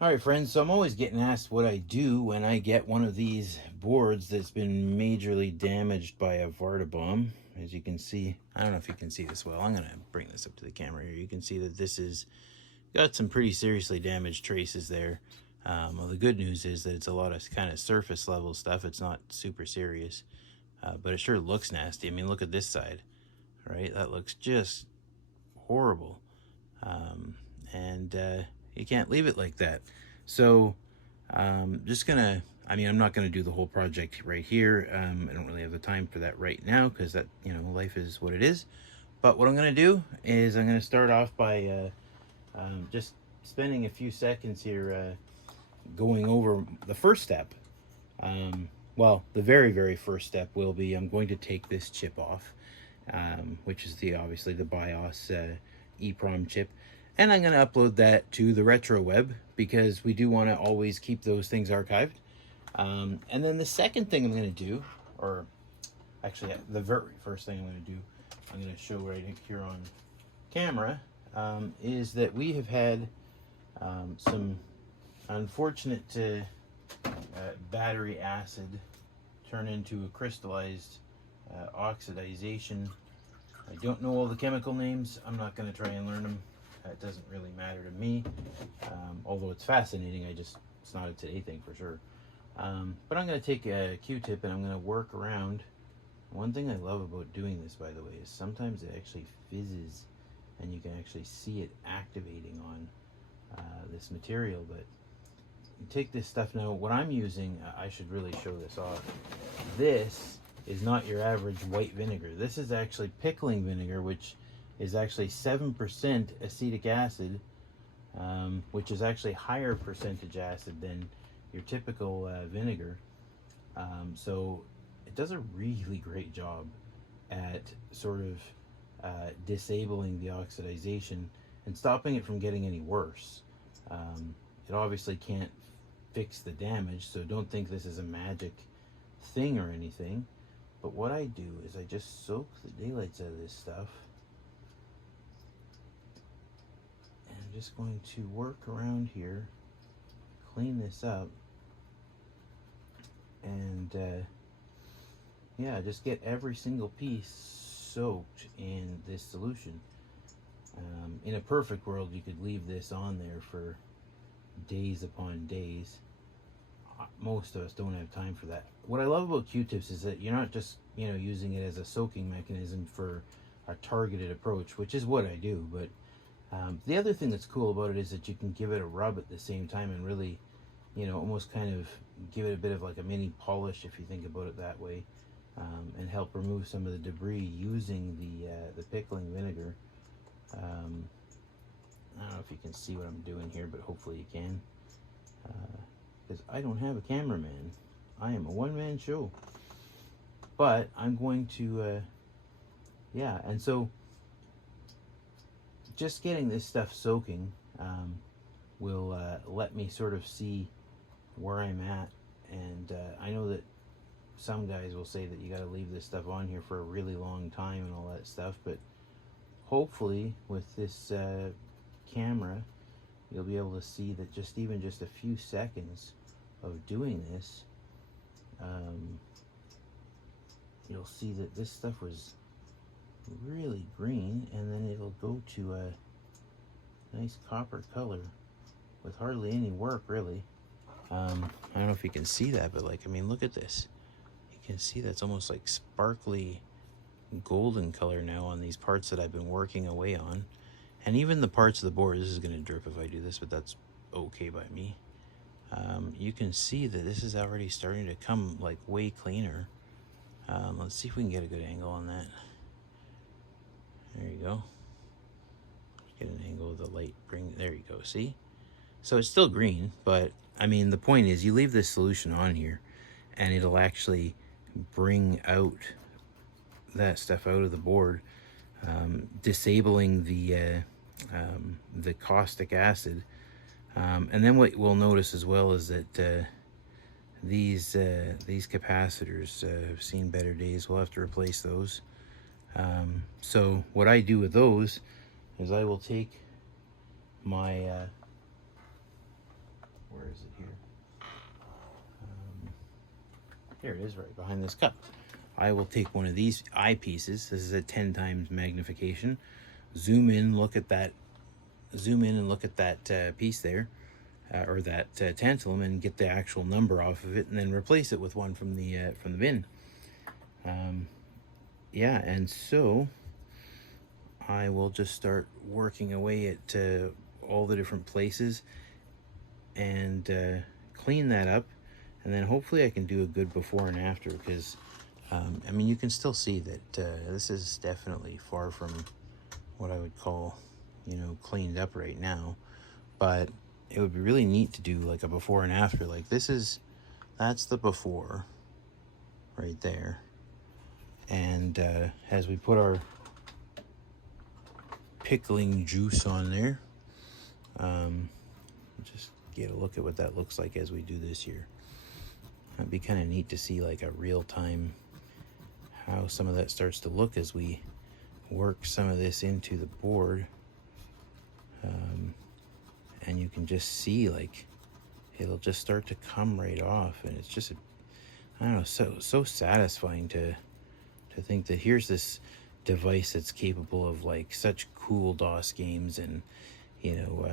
All right, friends, so I'm always getting asked what I do when I get one of these boards that's been majorly damaged by a Varta bomb. As you can see, I don't know if you can see this well. I'm going to bring this up to the camera here. You can see that this is got some pretty seriously damaged traces there. Well, the good news is that it's a lot of kind of surface level stuff. It's not super serious, but it sure looks nasty. I mean, look at this side, right? That looks just horrible. Um, and you can't leave it like that. So just gonna, I mean, I'm not gonna do the whole project right here. I don't really have the time for that right now because that, life is what it is. But what I'm gonna do is I'm gonna start off by just spending a few seconds here going over the first step. Well, the very, very first step will be I'm going to take this chip off, which is obviously the BIOS EEPROM chip, and I'm going to upload that to the retro web because we do want to always keep those things archived. And then the second thing I'm going to do, or actually the very first thing I'm going to do, I'm going to show right here on camera, is that we have had some unfortunate battery acid turn into a crystallized oxidization. I don't know all the chemical names. I'm not going to try and learn them. It doesn't really matter to me, although it's fascinating. It's not a today thing for sure. But I'm going to take a Q-tip and I'm going to work around. One thing I love about doing this, by the way, is sometimes it actually fizzes and you can actually see it activating on this material. But you take this stuff now. What I'm using, I should really show this off. This is not your average white vinegar. This is actually pickling vinegar, which is actually 7% acetic acid, which is actually higher percentage acid than your typical vinegar. So it does a really great job at sort of disabling the oxidization and stopping it from getting any worse. It obviously can't fix the damage, so don't think this is a magic thing or anything. But what I do is I just soak the daylights out of this stuff, and I'm just going to work around here, clean this up, and yeah, just get every single piece soaked in this solution. In a perfect world, you could leave this on there for days upon days. Most of us don't have time for that. What I love about Q-tips is that you're not just using it as a soaking mechanism for a targeted approach, which is what I do. But the other thing that's cool about it is that you can give it a rub at the same time and really, almost kind of give it a bit of like a mini polish, if you think about it that way, and help remove some of the debris using the pickling vinegar. I don't know if you can see what I'm doing here, but hopefully you can. Because I don't have a cameraman. I am a one-man show. But I'm going to, yeah, and so just getting this stuff soaking will let me sort of see where I'm at. And I know that some guys will say that you got to leave this stuff on here for a really long time and all that stuff, but hopefully with this camera, you'll be able to see that even just a few seconds of doing this, you'll see that this stuff was really green, and then it'll go to a nice copper color with hardly any work, really. I don't know if you can see that, but I mean, look at this. You can see that's almost like sparkly golden color now on these parts that I've been working away on. And even the parts of the board, this is going to drip if I do this, but that's okay by me. You can see that this is already starting to come way cleaner. Let's see if we can get a good angle on that. There you go. Get an angle of the light. There you go. See? So it's still green, but I mean, the point is you leave this solution on here and it'll actually bring out that stuff out of the board, disabling the caustic acid. And then what we'll notice as well is that these capacitors have seen better days. We'll have to replace those. So what I do with those is I will take my Where is it here? There it is, right behind this cup. I will take one of these eyepieces. This is a 10 times magnification. Zoom in, look at that. Zoom in and look at that piece there, or that tantalum, and get the actual number off of it, and then replace it with one from the bin. Yeah, and so I will just start working away at all the different places and clean that up, and then hopefully I can do a good before and after, because I mean, you can still see that this is definitely far from what I would call, you know, cleaned up right now, but it would be really neat to do like a before and after. Like that's the before right there, and as we put our pickling juice on there, just get a look at what that looks like as we do this here. It'd be kind of neat to see like a real-time how some of that starts to look as we work some of this into the board. And you can just see like it'll just start to come right off, and it's just I don't know, so satisfying to think that here's this device that's capable of like such cool DOS games, and you know,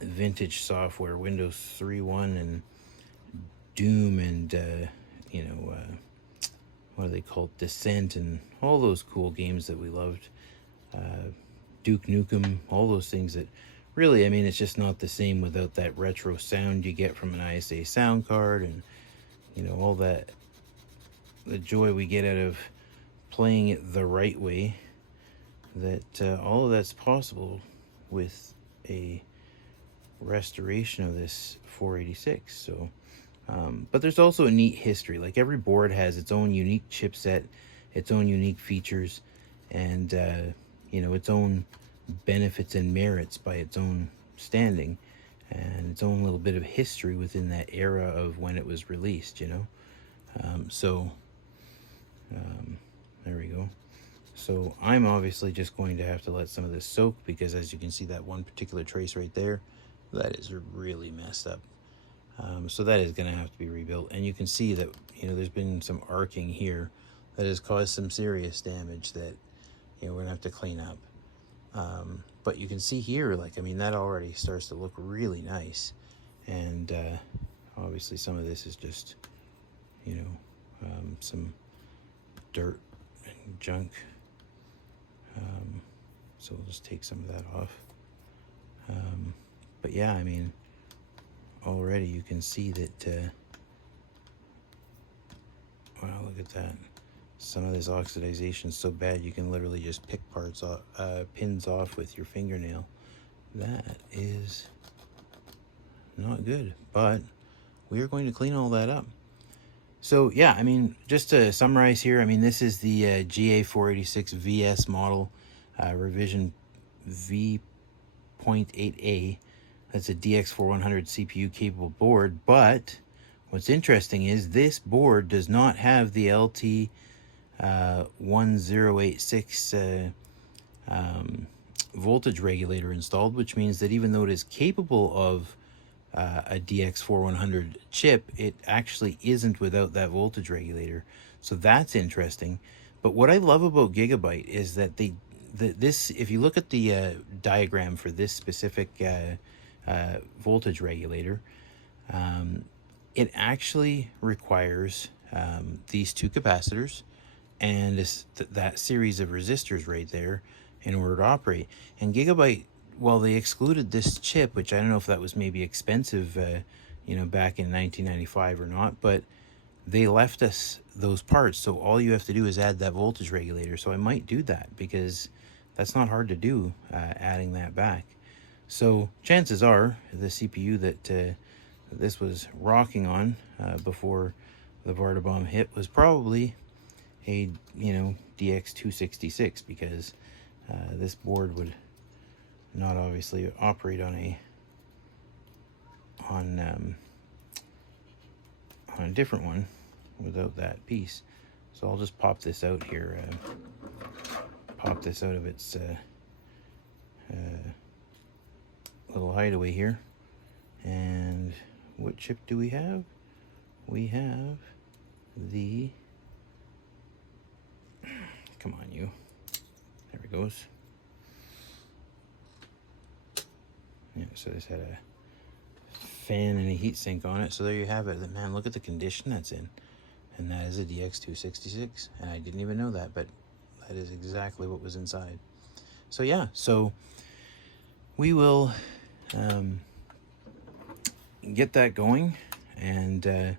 vintage software, Windows 3.1 and Doom, and you know, what are they called, Descent, and all those cool games that we loved, Duke Nukem, all those things that really, I mean, it's just not the same without that retro sound you get from an ISA sound card, and you know, all that, the joy we get out of playing it the right way, that all of that's possible with a restoration of this 486. So but there's also a neat history. Like every board has its own unique chipset, its own unique features, and you know, its own benefits and merits by its own standing, and its own little bit of history within that era of when it was released, you know. There we go. So I'm obviously just going to have to let some of this soak, because as you can see, that one particular trace right there, that is really messed up. So that is going to have to be rebuilt, and you can see that, you know, there's been some arcing here that has caused some serious damage that, you know, we're gonna have to clean up. But you can see here, like, I mean, that already starts to look really nice, and obviously some of this is just, you know, some dirt and junk, so we'll just take some of that off. But yeah, I mean, already you can see that wow, look at that. Some of this oxidization is so bad you can literally just pick parts off, pins off with your fingernail. That is not good, but we are going to clean all that up. So yeah, I mean, just to summarize here, I mean, this is the GA-486VS model, revision V.8A. That's a DX4100 CPU capable board, but what's interesting is this board does not have the LT 1086 voltage regulator installed, which means that even though it is capable of a DX4100 chip, it actually isn't without that voltage regulator. So that's interesting. But what I love about Gigabyte is that this, if you look at the diagram for this specific voltage regulator, it actually requires these two capacitors and that series of resistors right there in order to operate. And Gigabyte, well, they excluded this chip, which I don't know if that was maybe expensive, you know, back in 1995 or not, but they left us those parts. So all you have to do is add that voltage regulator. So I might do that, because that's not hard to do, adding that back. So chances are the CPU that this was rocking on before the Vardabomb hit was probably a, you know, DX266, because this board would not obviously operate on a different one without that piece. So I'll just pop this out here, pop this out of its little hideaway here, and what chip do we have? We have the, come on you, there it goes. Yeah, so this had a fan and a heat sink on it, so there you have it. Man, look at the condition that's in. And that is a DX266, and I didn't even know that, but that is exactly what was inside. So yeah, so we will get that going, and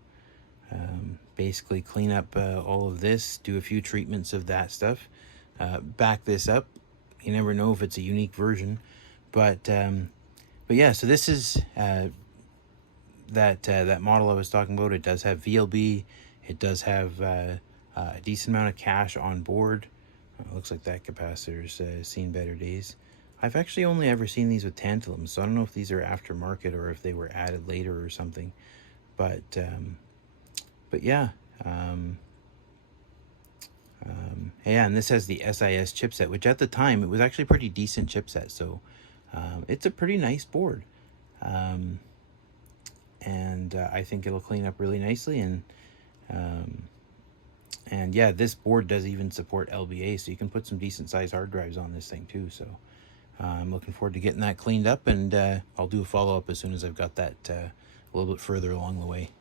basically clean up all of this, do a few treatments of that stuff, back this up. You never know if it's a unique version, but yeah, so this is that model I was talking about. It does have VLB. It does have a decent amount of cache on board. Looks like that capacitor's seen better days. I've actually only ever seen these with tantalum, so I don't know if these are aftermarket or if they were added later or something. But yeah. Yeah, and this has the SIS chipset, which at the time, it was actually a pretty decent chipset. So it's a pretty nice board. And I think it'll clean up really nicely. And yeah, this board does even support LBA, so you can put some decent sized hard drives on this thing too. So I'm looking forward to getting that cleaned up, and I'll do a follow-up as soon as I've got that a little bit further along the way.